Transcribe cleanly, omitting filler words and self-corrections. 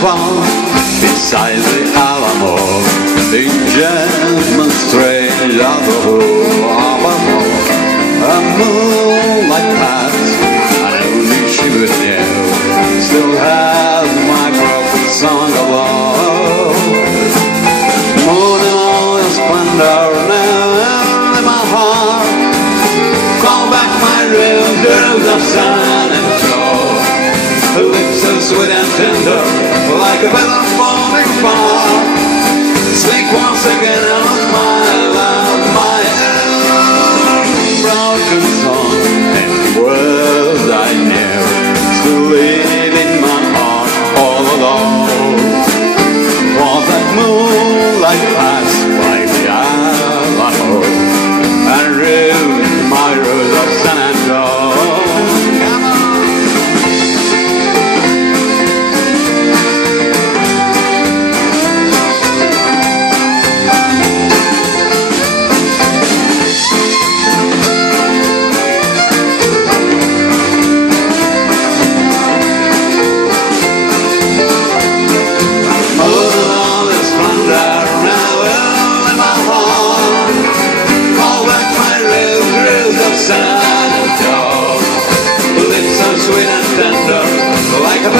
found beside the Alamo, enchantment strange of the whole Alamo. A moonlight passed, and only she would know, still has my broken song of love. Moon in all your splendor now in my heart, call back my rivers of sun and joy. Her lips so sweet and tender, like a feather falling far. Speak once again of my love, my broken song, and words I knew still live in my heart all alone. For that moonlight passed by the Alamo and ruined my rose of San Antonio. Come on. Sun and dog, lips so sweet and tender, like a